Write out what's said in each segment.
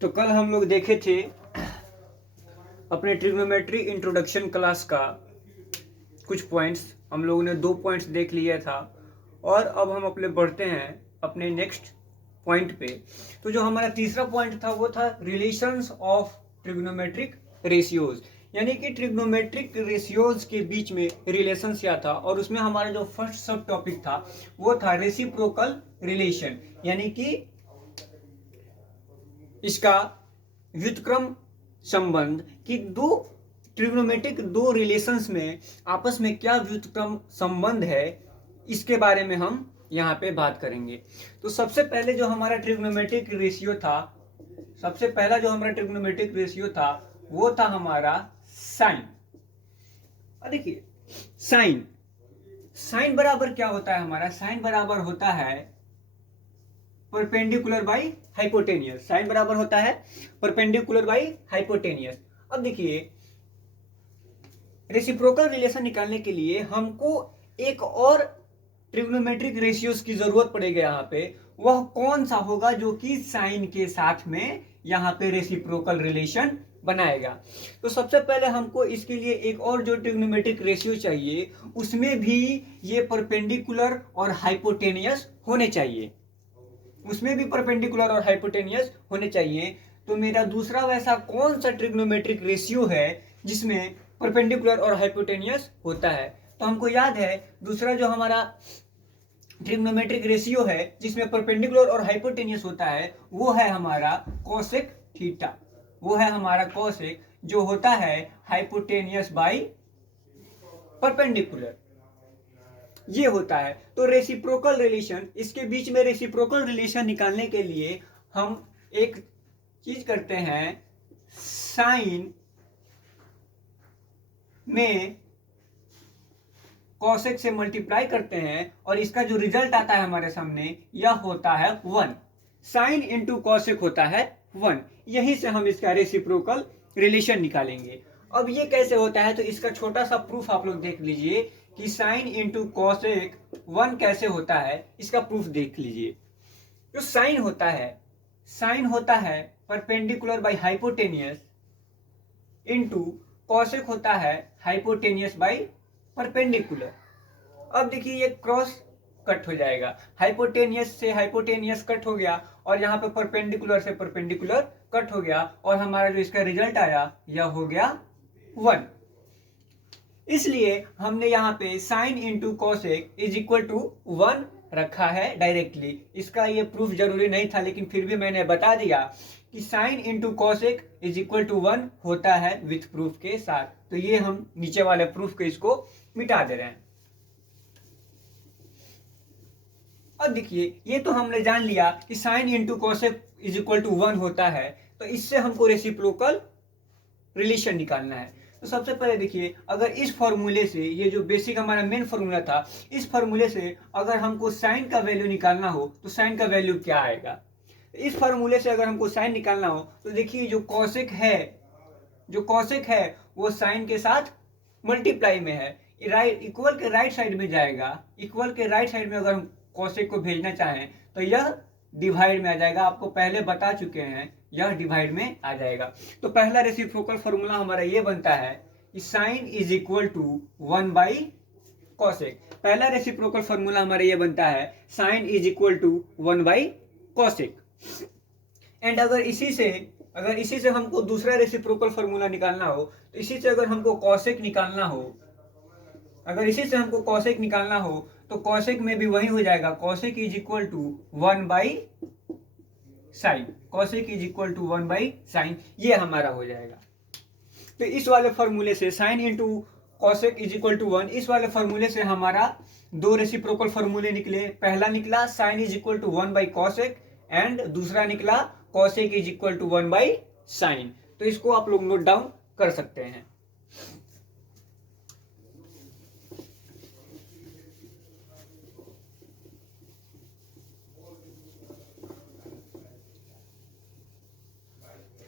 तो कल हम लोग देखे थे अपने ट्रिग्नोमेट्री इंट्रोडक्शन क्लास का कुछ पॉइंट्स। हम लोगों ने 2 पॉइंट्स देख लिया था और अब हम अपने बढ़ते हैं अपने नेक्स्ट पॉइंट पे। तो जो हमारा तीसरा पॉइंट था वो था रिलेशंस ऑफ ट्रिग्नोमेट्रिक रेशियोज, यानी कि ट्रिग्नोमेट्रिक रेशियोज के बीच में रिलेशंस क्या था। और उसमें हमारा जो फर्स्ट सब टॉपिक था वो था रेसिप्रोकल रिलेशन, यानी कि इसका व्युत्क्रम संबंध कि दो रिलेशंस में आपस में क्या व्युत्क्रम संबंध है, इसके बारे में हम यहाँ पे बात करेंगे। तो सबसे पहले जो हमारा ट्रिग्नोमेट्रिक रेशियो था, सबसे पहला जो हमारा ट्रिग्नोमेट्रिक रेशियो था वो था हमारा साइन। देखिए साइन, साइन बराबर क्या होता है हमारा? साइन बराबर होता है परपेंडिकुलर बाई हाइपोटेनियस। साइन बराबर होता है परपेंडिकुलर बाई हाइपोटेनियस। अब देखिए रेसिप्रोकल रिलेशन निकालने के लिए हमको एक और ट्रिग्नोमेट्रिक रेशियोज की जरूरत पड़ेगी यहाँ पे। वह कौन सा होगा जो कि साइन के साथ में यहाँ पे रेसिप्रोकल रिलेशन बनाएगा। तो सबसे पहले हमको इसके लिए एक और जो ट्रिग्नोमेट्रिक रेशियो चाहिए उसमें भी ये परपेंडिकुलर और हाइपोटेनियस होने चाहिए, उसमें भी परपेंडिकुलर और हाइपोटेनियस होने चाहिए। तो मेरा दूसरा वैसा कौन सा ट्रिग्नोमेट्रिक रेशियो है जिसमें परपेंडिकुलर और हाइपोटेनियस होता है? तो हमको याद है दूसरा जो हमारा ट्रिग्नोमेट्रिक रेशियो है जिसमें परपेंडिकुलर और हाइपोटेनियस होता है वो है हमारा कोसेक थीटा। वो है हमारा कोसेक जो होता है हाइपोटेनियस बाई परपेंडिकुलर, ये होता है। तो रेसिप्रोकल रिलेशन, इसके बीच में रेसिप्रोकल रिलेशन निकालने के लिए हम एक चीज करते हैं, साइन में कॉसेक से मल्टीप्लाई करते हैं और इसका जो रिजल्ट आता है हमारे सामने यह होता है 1। साइन इंटू कॉसेक होता है 1। यहीं से हम इसका रेसिप्रोकल रिलेशन निकालेंगे। अब ये कैसे होता है तो इसका छोटा सा प्रूफ आप लोग देख लीजिए कि साइन इंटू कॉसेक 1 कैसे होता है, इसका प्रूफ देख लीजिए। जो साइन होता है perpendicular by hypotenuse into cosec होता है हाइपोटेनियस बाई परपेंडिकुलर। अब देखिए ये क्रॉस कट हो जाएगा, हाइपोटेनियस से हाइपोटेनियस कट हो गया और यहाँ पे परपेंडिकुलर से परपेंडिकुलर कट हो गया और हमारा जो इसका रिजल्ट आया यह हो गया 1। इसलिए हमने यहाँ पे sine into cosec is equal to 1 रखा है डायरेक्टली। इसका ये प्रूफ जरूरी नहीं था लेकिन फिर भी मैंने बता दिया कि sine into cosec is equal to 1 होता है विथ प्रूफ के साथ। तो ये हम नीचे वाले प्रूफ के इसको मिटा दे रहे हैं। अब देखिए ये तो हमने जान लिया कि sine into cosec is equal to 1 होता है, तो इससे हमको रेसिप्रोकल रिलेशन निकालना है। तो सबसे पहले देखिए अगर इस फॉर्मूले से, ये जो बेसिक हमारा मेन फॉर्मूला था, इस फॉर्मूले से अगर हमको साइन का वैल्यू निकालना हो तो साइन का वैल्यू क्या आएगा? इस फॉर्मूले से अगर हमको साइन निकालना हो तो देखिए जो कॉसेक है वो साइन के साथ मल्टीप्लाई में है, इक्वल के राइट साइड में जाएगा। इक्वल के राइट साइड में अगर हम कॉसेक को भेजना चाहें तो यह डिवाइड में आ जाएगा। आपको पहले बता चुके हैं यह डिवाइड में आ जाएगा। तो पहला रेसिप्रोकल फॉर्मूला हमारा ये बनता है कि sine is equal to 1 by cosec. पहला रेसिप्रोकल फॉर्मूला हमारा ये बनता है sine is equal to 1 by cosec. And अगर इसी से हमको दूसरा रेसिप्रोकल फॉर्मूला निकालना हो तो इसी से अगर हमको कॉसेक निकालना हो तो कॉसेक में भी वही हो जाएगा, cosec is equal to 1 by sine. Cosec is equal to 1 by sine, ये हमारा हो जाएगा। तो इस वाले फॉर्मूले से sine into cosec is equal to 1, इस वाले फॉर्मूले से हमारा 2 रेसिप्रोकल फॉर्मूले निकले। पहला निकला sine is equal to 1 by cosec and दूसरा निकला cosec is equal to 1 by sine. तो इसको आप लोग नोट डाउन कर सकते हैं।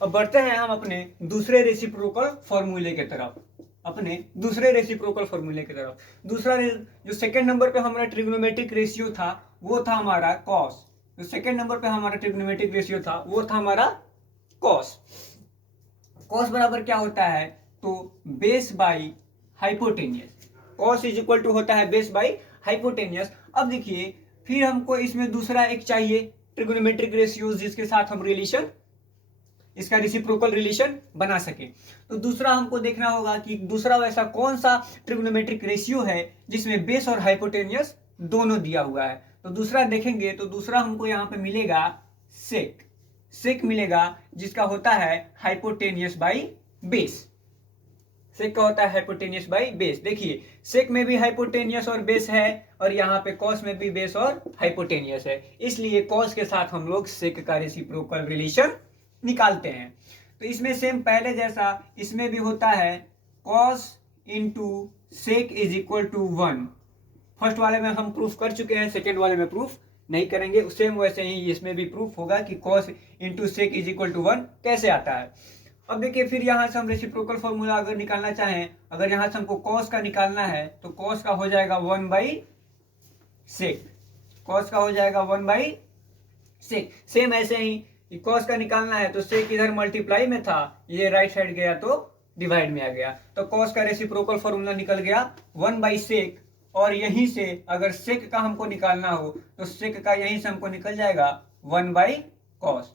अब बढ़ते हैं हम अपने दूसरे रेसिप्रोकल फॉर्मूले की तरफ। दूसरा जो सेकंड नंबर पे हमारा ट्रिग्नोमेट्रिक रेशियो था वो था हमारा कॉस। जो सेकंड नंबर पे हमारा ट्रिग्नोमेट्रिक रेशियो था वो था हमारा कॉस। कॉस बराबर क्या होता है, तो base by hypotenuse. Cos is equal to होता है बेस बाई हाइपोटेनियस। अब देखिए फिर हमको इसमें दूसरा एक चाहिए ट्रिग्नोमेट्रिक रेशियोज जिसके साथ हम रिलेशन, इसका रेसिप्रोकल रिलेशन बना सके। तो दूसरा हमको देखना होगा कि दूसरा वैसा कौन सा ट्रिग्नोमेट्रिक रेशियो है जिसमें बेस और हाइपोटेनियस दोनों दिया हुआ है। तो दूसरा देखेंगे तो दूसरा हमको यहाँ पे मिलेगा सेक। सेक मिलेगा जिसका होता है हाइपोटेनियस बाई बेस। सेक का होता है हाइपोटेनियस बाई बेस। देखिए सेक में भी हाइपोटेनियस और बेस है और यहाँ पे कॉस में भी बेस और हाइपोटेनियस है, इसलिए कॉस के साथ हम लोग सेक का रेसिप्रोकल रिलेशन निकालते हैं। तो इसमें सेम पहले जैसा इसमें भी होता है cos into sec is equal to 1। First वाले में हम प्रूफ कर चुके हैं, सेकेंड वाले में प्रूफ नहीं करेंगे। सेम वैसे ही इसमें भी प्रूफ होगा कि cos into sec is equal to 1 कैसे आता है। अब देखिए फिर यहाँ से हम रेसिप्रोकल फॉर्मूला अगर निकालना चाहें, अगर यहाँ से हमको कॉस का निकालना है तो कॉस का हो जाएगा 1 बाई सेक। कॉस का हो जाएगा 1 बाई सेक। सेम ऐसे ही कॉस का निकालना है तो सेक इधर मल्टीप्लाई में था, ये राइट साइड गया तो डिवाइड में आ गया, तो कॉस का रेसिप्रोकल फॉर्मूला निकल गया 1 बाई सेक। और यहीं से अगर सेक का हमको निकालना हो तो सेक का यहीं से हमको निकल जाएगा 1 बाई कॉस।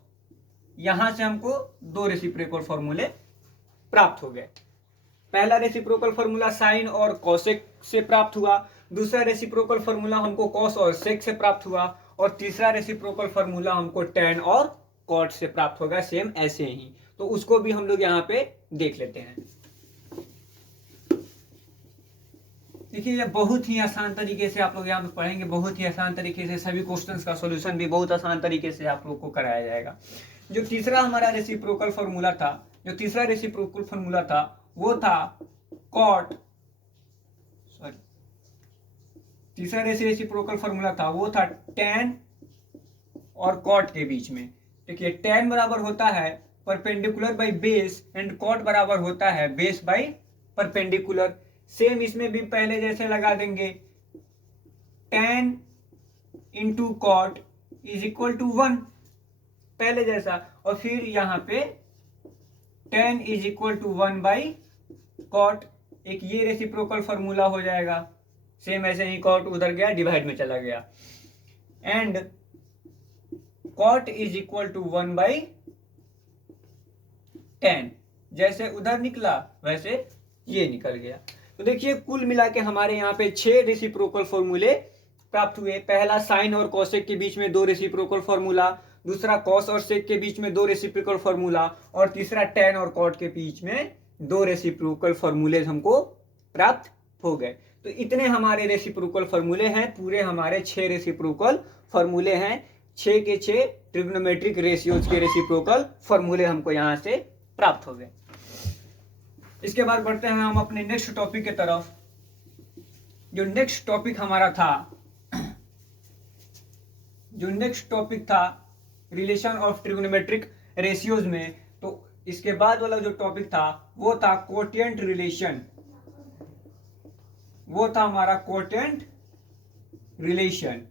यहां से हमको दो रेसिप्रोकल फॉर्मूले प्राप्त हो गए। पहला रेसिप्रोकल फॉर्मूला साइन और कॉसेक से प्राप्त हुआ, दूसरा रेसिप्रोकल फॉर्मूला हमको कॉस और सेक से प्राप्त हुआ, और तीसरा रेसिप्रोकल फॉर्मूला हमको टैन और कॉट से प्राप्त होगा सेम ऐसे ही। तो उसको भी हम लोग यहाँ पे देख लेते हैं। देखिए ये बहुत ही आसान तरीके से आप लोग यहाँ पे पढ़ेंगे, बहुत ही आसान तरीके से सभी क्वेश्चंस का सॉल्यूशन भी बहुत आसान तरीके से आप लोग को कराया जाएगा। जो तीसरा हमारा रेसिप्रोकल फॉर्मूला था, जो तीसरा रेसिप्रोकल फॉर्मूला था वो था कॉट, सॉरी तीसरा रेसिप्रोकल फॉर्मूला था वो था टैन और कॉट के बीच में। देखिए टैन बराबर होता है perpendicular by base and cot बराबर होता है बेस बाई परपेंडिकुलर। सेम इसमें भी पहले जैसे लगा देंगे tan into cot is equal to 1 पहले जैसा, और फिर यहाँ पे tan is equal to 1 by cot, एक ये रेसिप्रोकल फॉर्मूला हो जाएगा। सेम ऐसे ही कॉट उधर गया डिवाइड में चला गया, and cot is equal to 1 by tan. जैसे उधर निकला वैसे ये निकल गया। तो देखिए कुल मिला के हमारे यहाँ पे 6 रेसिप्रोकल फॉर्मूले प्राप्त हुए। पहला साइन और कॉसेक के बीच में 2 रेसिप्रोकल फॉर्मूला, दूसरा कॉस और सेक के बीच में 2 रेसिप्रोकल फॉर्मूला, और तीसरा टैन और कॉट के बीच में 2 रेसिप्रोकल फॉर्मूले हमको प्राप्त हो गए। तो इतने हमारे रेसिप्रोकल फॉर्मूले हैं, पूरे हमारे 6 रेसिप्रोकल फॉर्मूले हैं। 6 के 6 ट्रिग्नोमेट्रिक रेशियोज के रेसिप्रोकल फॉर्मूले हमको यहाँ से प्राप्त हो गए। इसके बाद बढ़ते हैं हम अपने नेक्स्ट टॉपिक की तरफ। जो नेक्स्ट टॉपिक हमारा था, जो नेक्स्ट टॉपिक था रिलेशन ऑफ ट्रिग्नोमेट्रिक रेशियोज में, तो इसके बाद वाला जो टॉपिक था वो था कोटिएंट रिलेशन। वो था हमारा कोटिएंट रिलेशन।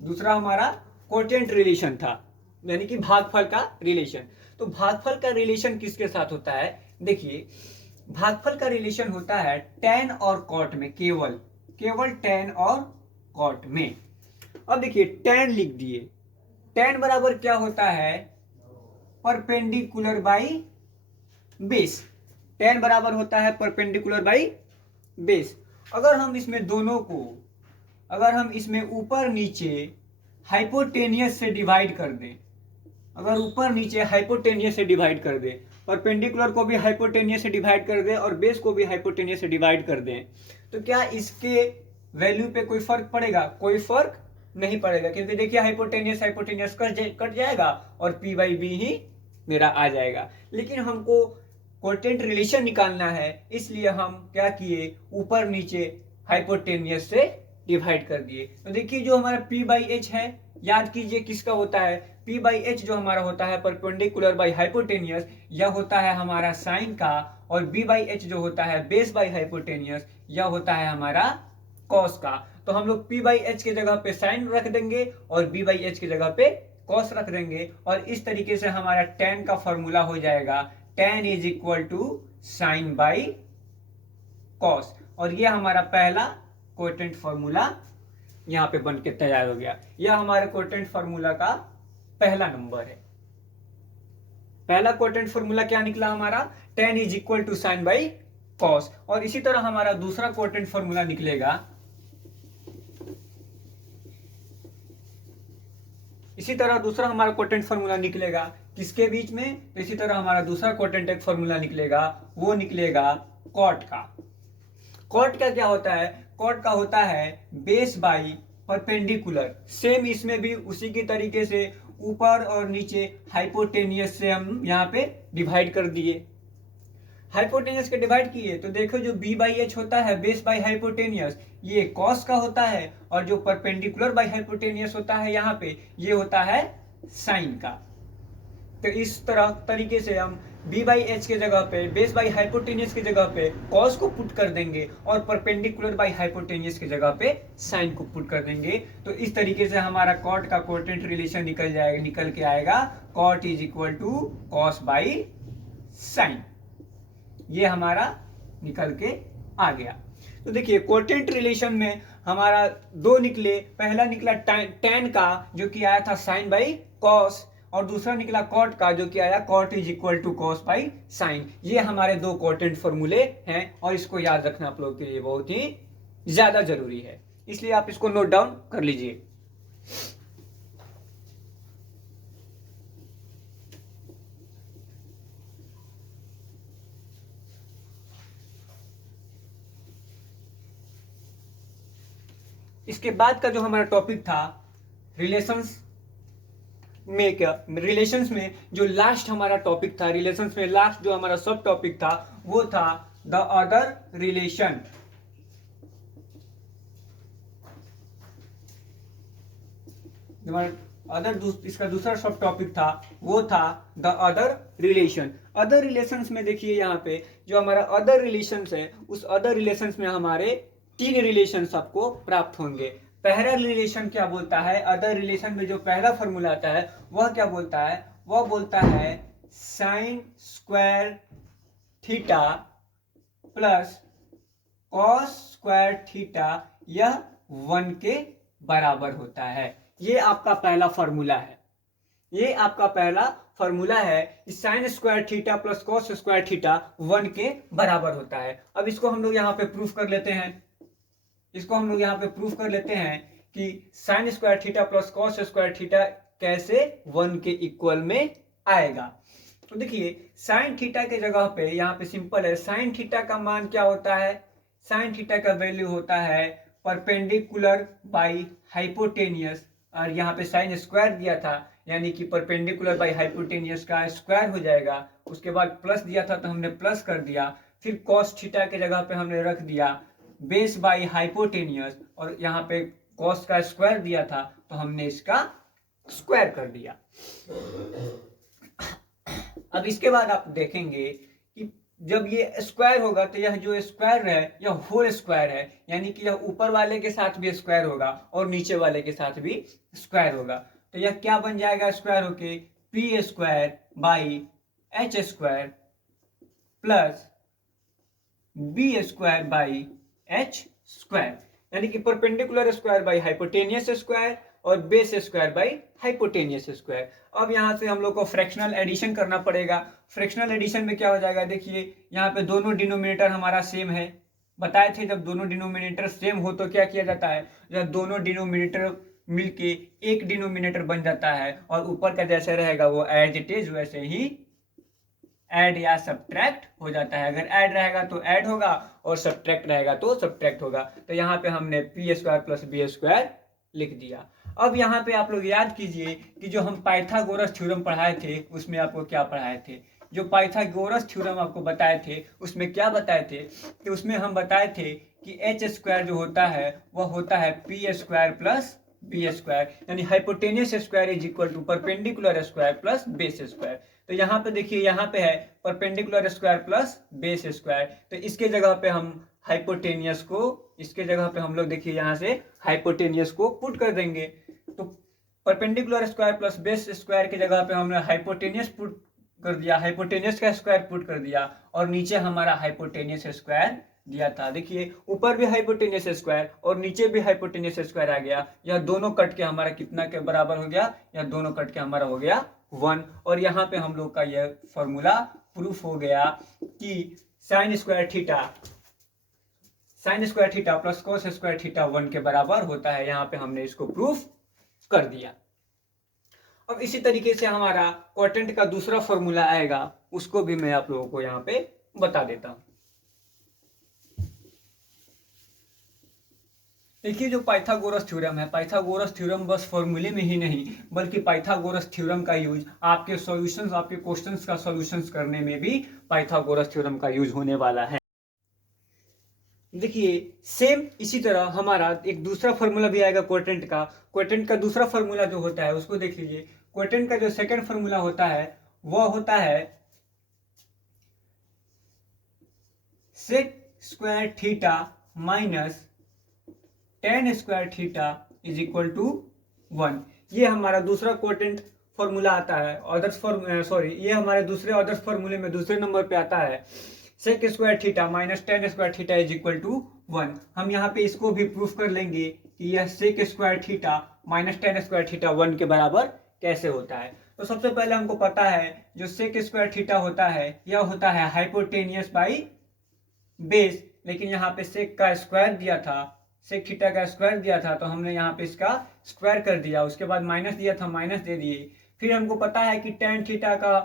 दूसरा हमारा कोटिएंट रिलेशन था, यानी कि भागफल का रिलेशन। तो भागफल का रिलेशन किसके साथ होता है? देखिए भागफल का रिलेशन होता है टैन और कॉट में, केवल टैन और कॉट में। अब देखिए टैन लिख दिए, टैन बराबर क्या होता है? Perpendicular by base. टैन बराबर होता है परपेंडिकुलर बाई बेस। अगर हम इसमें दोनों को, अगर हम इसमें ऊपर नीचे हाइपोटेनियस से डिवाइड कर दें, अगर ऊपर नीचे हाइपोटेनियस से डिवाइड कर दें, परपेंडिकुलर को भी हाइपोटेनियस से डिवाइड कर दें और बेस को भी हाइपोटेनियस से डिवाइड कर दें, तो क्या इसके वैल्यू पे कोई फर्क पड़ेगा? कोई फर्क नहीं पड़ेगा, क्योंकि देखिए हाइपोटेनियस हाइपोटेनियस कट जाएगा और पी बाई बी ही मेरा आ जाएगा। लेकिन हमको कोटिएंट रिलेशन निकालना है, इसलिए हम क्या किए, ऊपर नीचे हाइपोटेनियस से डिवाइड कर दिए। तो देखिए जो हमारा पी बाई एच है, याद कीजिए किसका होता है? पी बाई एच जो हमारा होता है परपेंडिकुलर बाई हाइपोटेनियस, यह होता है हमारा साइन का, और बी बाई एच जो होता है बेस बाई हाइपोटेनियस, यह होता है हमारा कॉस का। तो हम लोग पी बाई एच की जगह पे साइन रख देंगे और बी बाई एच की जगह पे कॉस रख देंगे और इस तरीके से हमारा tan का फॉर्मूला हो जाएगा tan is equal to sine by cos. और ये हमारा पहला कोटेंट फॉर्मूला यहाँ पे बन के तैयार हो गया। यह हमारे कोटेंट फॉर्मूला का पहला नंबर है। पहला कोटेंट फॉर्मूला क्या निकला हमारा, tan is equal to sine by cos. और इसी तरह हमारा दूसरा कोटेंट फॉर्मूला निकलेगा, इसी तरह दूसरा हमारा कोटेंट फॉर्मूला निकलेगा किसके बीच में, तो इसी तरह हमारा दूसरा कोटेंट एक फॉर्मूला निकलेगा, वो निकलेगा कॉट का। कॉट का क्या होता है, कॉट का होता है बेस बाई परपेंडिकुलर। सेम इसमें भी उसी की तरीके से ऊपर और नीचे हाइपोटेनियस से हम यहाँ पे डिवाइड कर दिए। हाइपोटेनियस के डिवाइड किए तो देखो जो b बाई एच होता है बेस बाई हाइपोटेनियस, ये कॉस का होता है, और जो परपेंडिकुलर बाई हाइपोटेनियस होता है यहाँ पे, ये होता है साइन का। तो इस तरह तरीके से हम b बाई एच के जगह पे बेस बाई हाइपोटेनियस की जगह पे कॉस को पुट कर देंगे और परपेंडिकुलर बाई हाइपोटेनियस की जगह पे साइन को पुट कर देंगे। तो इस तरीके से हमारा कॉट का कोटेंट रिलेशन निकल के आएगा, cot is equal to cos by sine. ये हमारा निकल के आ गया। तो देखिए कोटेंट रिलेशन में हमारा दो निकले, पहला निकला tan का जो कि आया था साइन बाई कॉस, और दूसरा निकला कॉट का जो कि आया cot is equal to cos by sine. ये हमारे दो कोटेंट फॉर्मूले हैं और इसको याद रखना आप लोगों के लिए बहुत ही ज्यादा जरूरी है, इसलिए आप इसको नोट डाउन कर लीजिए। इसके बाद का जो हमारा टॉपिक था रिलेशंस में, क्या रिलेशंस में जो लास्ट हमारा टॉपिक था, रिलेशंस में लास्ट जो हमारा सब टॉपिक था वो था द अदर रिलेशन। इसका दूसरा सब टॉपिक था वो था the other relation. Other relations में देखिए यहाँ पे जो हमारा अदर रिलेशंस है, उस अदर रिलेशंस में हमारे तीन रिलेशंस आपको प्राप्त होंगे। पहला रिलेशन क्या बोलता है, अदर रिलेशन में जो पहला फॉर्मूला आता है वह क्या बोलता है, वह बोलता है sign square theta plus cos square theta यह 1 के बराबर होता है। ये आपका पहला फॉर्मूला है, ये आपका पहला फॉर्मूला है। Sign square theta plus cos square theta 1 के बराबर होता है। अब इसको हम लोग यहाँ पे प्रूफ कर लेते हैं, इसको हम लोग यहाँ पे प्रूफ कर लेते हैं कि sign square theta plus cos square theta कैसे 1 के इक्वल में आएगा। तो देखिए साइन थीटा के जगह पे यहाँ पे सिंपल है, साइन थीटा का मान क्या होता है, साइन थीटा का वैल्यू होता है परपेंडिकुलर बाई हाइपोटेनियस, और यहाँ पे साइन स्क्वायर दिया था यानी कि परपेंडिकुलर बाई हाइपोटेनियस का स्क्वायर हो जाएगा। उसके बाद प्लस दिया था तो हमने प्लस कर दिया, फिर कॉस थीटा के जगह पे हमने रख दिया बेस बाई हाइपोटेनियस, और यहाँ पे कॉस का स्क्वायर दिया था तो हमने इसका स्क्वायर कर दिया। अब इसके बाद आप देखेंगे कि जब ये स्क्वायर होगा तो यह जो स्क्वायर है यह होल स्क्वायर है, यानी कि यह ऊपर वाले के साथ भी स्क्वायर होगा और नीचे वाले के साथ भी स्क्वायर होगा। तो यह क्या बन जाएगा स्क्वायर होके, P square by H square plus B square by H square, यानी कि perpendicular square by hypotenuse square और base square by hypotenuse square. अब यहाँ से हम लोग को फ्रैक्शनल एडिशन करना पड़ेगा। फ्रैक्शनल एडिशन में क्या हो जाएगा, देखिए यहाँ पे दोनों डिनोमिनेटर हमारा सेम है, बताए थे जब दोनों डिनोमिनेटर सेम हो तो क्या किया जाता है, जब दोनों डिनोमिनेटर मिलके एक डिनोमिनेटर बन जाता है और ऊपर का जैसे रहेगा वो एज इट इज वैसे ही ऐड या सब्ट्रैक्ट हो जाता है। अगर ऐड रहेगा तो ऐड होगा और सब्ट्रैक्ट रहेगा तो सब्ट्रैक्ट होगा। तो यहाँ पे हमने P square plus B square लिख दिया। अब यहाँ पे आप लोग याद कीजिए कि जो हम पाइथागोरस थ्योरम पढ़ाए थे उसमें आपको क्या पढ़ाए थे, जो पाइथागोरस थ्योरम आपको बताए थे उसमें क्या बताए थे, कि उसमें हम बताए थे कि एच स्क्वायर जो होता है वह होता है P square plus B square, यानी hypotenuse square is equal to perpendicular square plus base square. तो यहाँ पे देखिए यहाँ पे है perpendicular square plus base square, तो इसके जगह पे हम हाइपोटेनियस को, इसके जगह पे हम लोग देखिए यहाँ से हाइपोटेनियस को पुट कर देंगे। तो perpendicular square plus base square की जगह पे हमने हाइपोटेनियस पुट कर दिया, हाइपोटेनियस का स्क्वायर पुट कर दिया और नीचे हमारा हाइपोटेनियस स्क्वायर दिया था। देखिए ऊपर भी हाइपोटेनियस स्क्वायर और नीचे भी हाइपोटेनियस स्क्वायर आ गया। यह दोनों कट के हमारा कितना के बराबर हो गया, यह दोनों कट के हमारा हो गया 1। और यहाँ पे हम लोग का यह फॉर्मूला प्रूफ हो गया कि sign square theta plus cos square theta 1 के बराबर होता है। यहाँ पे हमने इसको प्रूफ कर दिया। अब इसी तरीके से हमारा क्वोटेंट का दूसरा फॉर्मूला आएगा, उसको भी मैं आप लोगों को यहाँ पे बता देता हूं। देखिए जो पाइथागोरस थ्योरम है, पाइथागोरस थ्योरम बस फॉर्मूले में ही नहीं बल्कि पाइथागोरस थ्योरम का यूज आपके सॉल्यूशंस, आपके क्वेश्चंस का सॉल्यूशंस करने में भी पाइथागोरस थ्योरम का यूज होने वाला है। देखिए सेम इसी तरह हमारा एक दूसरा फॉर्मूला भी आएगा क्वोटेंट का। क्वोटेंट का दूसरा फॉर्मूला जो होता है उसको देख लीजिए। क्वोटेंट का जो सेकंड फॉर्मूला होता है वह होता है sec square theta minus tan square theta is equal to 1। ये हमारा दूसरा क्वोटेंट फॉर्मूला आता है। ये हमारे दूसरे आदर्श फॉर्मूले में दूसरे नंबर पे आता है। Sec square theta minus tan square theta is equal to 1। हम यहाँ पे इसको भी प्रूफ कर लेंगे कि यह sec square theta minus tan square theta 1 के बराबर कैसे होता है। तो सबसे पहले हमको पता है जो सेक स्क्वायर थीटा होता है यह होता है हाइपोटेनियस बाई बेस, लेकिन यहाँ पे सेक का स्क्वायर दिया था, सेक थीटा का स्क्वायर दिया था तो हमने यहाँ पे इसका स्क्वायर कर दिया। उसके बाद माइनस दिया था, माइनस दे दिए। फिर हमको पता है कि टेन थीटा का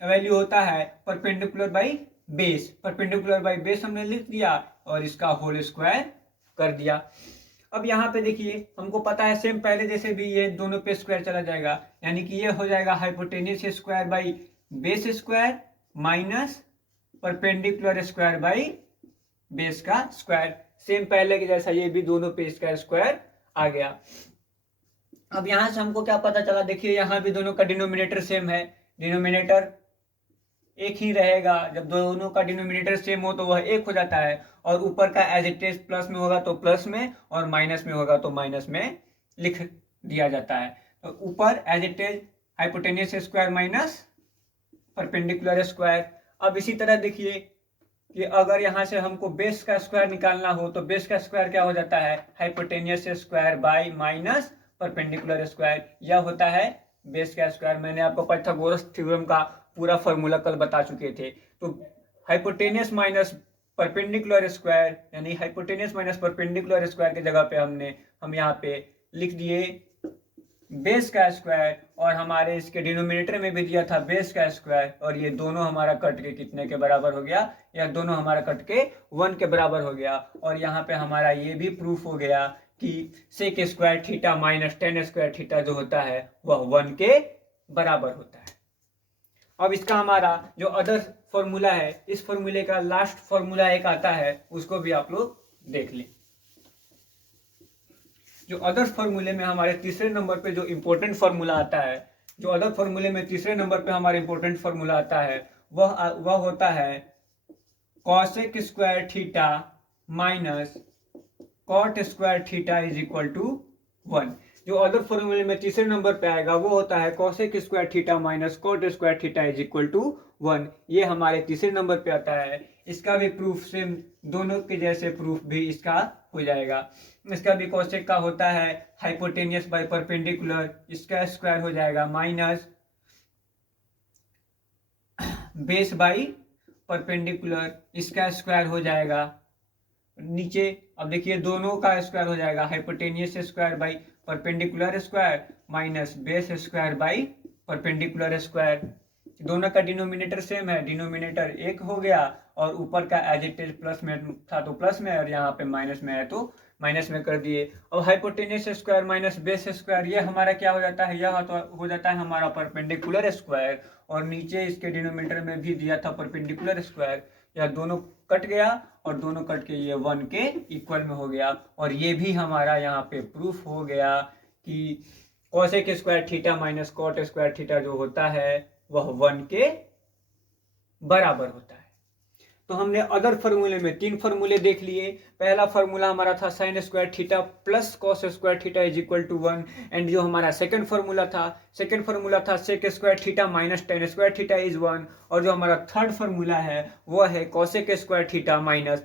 वैल्यू होता है perpendicular by base, perpendicular by base हमने लिख दिया और इसका होल स्क्वायर कर दिया। अब यहाँ पे देखिए हमको पता है सेम पहले जैसे भी ये दोनों पे स्क्वायर चला जाएगा, यानी कि ये हो जाएगा hypotenuse square by base square minus perpendicular square by base का स्क्वायर। सेम पहले के जैसा ये भी दोनों पे इसका स्क्वायर आ गया। अब यहां से हमको क्या पता चला, देखिए यहाँ भी दोनों का डिनोमिनेटर सेम है, डिनोमिनेटर एक ही रहेगा। जब दोनों का डिनोमिनेटर सेम हो तो वह एक हो जाता है और ऊपर का एज इट इज प्लस में होगा तो प्लस में और माइनस में होगा तो माइनस में लिख दिया जाता है। तो ऊपर as it is hypotenuse square minus perpendicular square. अब इसी तरह देखिए कि अगर यहाँ से हमको बेस का स्क्वायर निकालना हो तो बेस का स्क्वायर क्या हो जाता है, hypotenuse square by minus perpendicular square. यह होता है बेस का स्क्वायर। मैंने आपको पाइथागोरस थ्योरम का पूरा फॉर्मूला कल बता चुके थे। तो हाइपोटेनियस माइनस परपेंडिकुलर स्क्वायर यानी हाइपोटेनियस माइनस परपेंडिकुलर स्क्वायर की जगह पे हम यहाँ पे लिख दिए बेस का स्क्वायर और हमारे इसके डिनोमिनेटर में भी दिया था बेस का स्क्वायर और ये दोनों हमारा कट के कितने के बराबर हो गया, या दोनों हमारा कट के 1 के बराबर हो गया। और यहाँ पे हमारा ये भी प्रूफ हो गया कि sec square theta minus tan square theta जो होता है वह 1 के बराबर होता है। अब इसका हमारा जो अदर फॉर्मूला है, इस फॉर्मूले का लास्ट फॉर्मूला एक आता है, उसको भी आप लोग देख लें। जो अदर फॉर्मूले में हमारे तीसरे नंबर पे जो इंपॉर्टेंट फॉर्मूला आता है, जो अदर फॉर्मूले में तीसरे नंबर पे हमारे इंपॉर्टेंट फॉर्मूला आता है वह होता है cosec square theta minus cot square theta is equal to 1। जो अदर फॉर्मूले में तीसरे नंबर पे आएगा वो होता है cosec square theta minus cot square theta is equal to 1। ये हमारे तीसरे नंबर पे आता है। इसका भी प्रूफ सेम दोनों के जैसे प्रूफ भी इसका हो जाएगा। इसका भी कॉसेक का होता है हाइपोटेनियस बाय परपेंडिकुलर, इसका स्क्वायर हो जाएगा माइनस बेस बाई परपेंडिकुलर, इसका स्क्वायर हो जाएगा नीचे। अब देखिए दोनों का स्क्वायर हो जाएगा hypotenuse square by perpendicular square minus base square by perpendicular square. दोनों का डिनोमिनेटर सेम है, डिनोमिनेटर एक हो गया और ऊपर का एज इट इज प्लस में था तो प्लस में और यहाँ पे माइनस में है तो माइनस में कर दिए। अब hypotenuse square minus base square ये हमारा क्या हो जाता है, यह हो जाता है हमारा परपेंडिकुलर स्क्वायर और नीचे इसके डिनोमिनेटर में भी दिया था परपेंडिकुलर स्क्वायर। यह दोनों कट गया और दोनों कट के ये 1 के इक्वल में हो गया। और ये भी हमारा यहाँ पे प्रूफ हो गया कि cosec square theta minus cot square theta जो होता है वह 1 के बराबर होता है। तो हमने अदर फार्मूले में 3 फार्मूले देख लिए। पहला फार्मूला हमारा था sine square theta plus cos square theta is equal to 1। And जो हमारा सेकंड फार्मूला था sec square theta minus tan square theta is 1। और जो हमारा थर्ड फार्मूला है वो है cosec square theta minus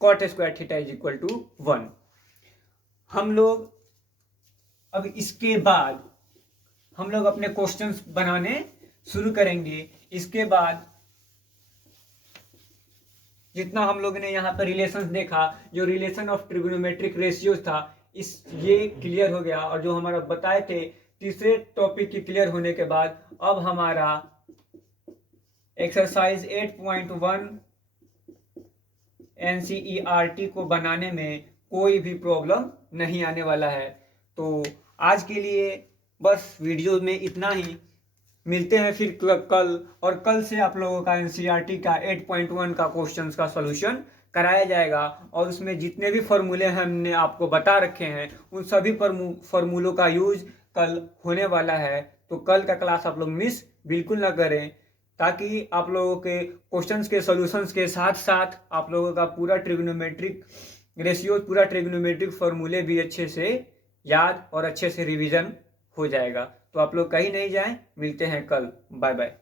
cot square theta is equal to 1। हम लोग अब इसके बाद हम लोग अपने क्वेश्चंस बनाने शुरू करेंगे। इसके बाद जितना हम लोगों ने यहाँ पर रिलेशंस देखा, जो रिलेशन ऑफ ट्रिग्नोमेट्रिक रेशियोज था, ये क्लियर हो गया। और जो हमारा बताए थे तीसरे टॉपिक की क्लियर होने के बाद अब हमारा एक्सरसाइज 8.1 NCERT को बनाने में कोई भी प्रॉब्लम नहीं आने वाला है। तो आज के लिए बस वीडियो में इतना ही। मिलते हैं फिर कल, और कल से आप लोगों का NCERT का 8.1 का क्वेश्चंस का सॉल्यूशन कराया जाएगा। और उसमें जितने भी फार्मूले हमने आपको बता रखे हैं उन सभी फार्मूलों का यूज कल होने वाला है। तो कल का क्लास आप लोग मिस बिल्कुल ना करें, ताकि आप लोगों के क्वेश्चंस के सॉल्यूशंस के साथ साथ आप लोगों का पूरा ट्रिग्नोमेट्रिक रेशियो, पूरा ट्रिग्नोमेट्रिक फार्मूले भी अच्छे से याद और अच्छे से रिवीजन हो जाएगा। तो आप लोग कहीं नहीं जाएं, मिलते हैं कल। Bye bye.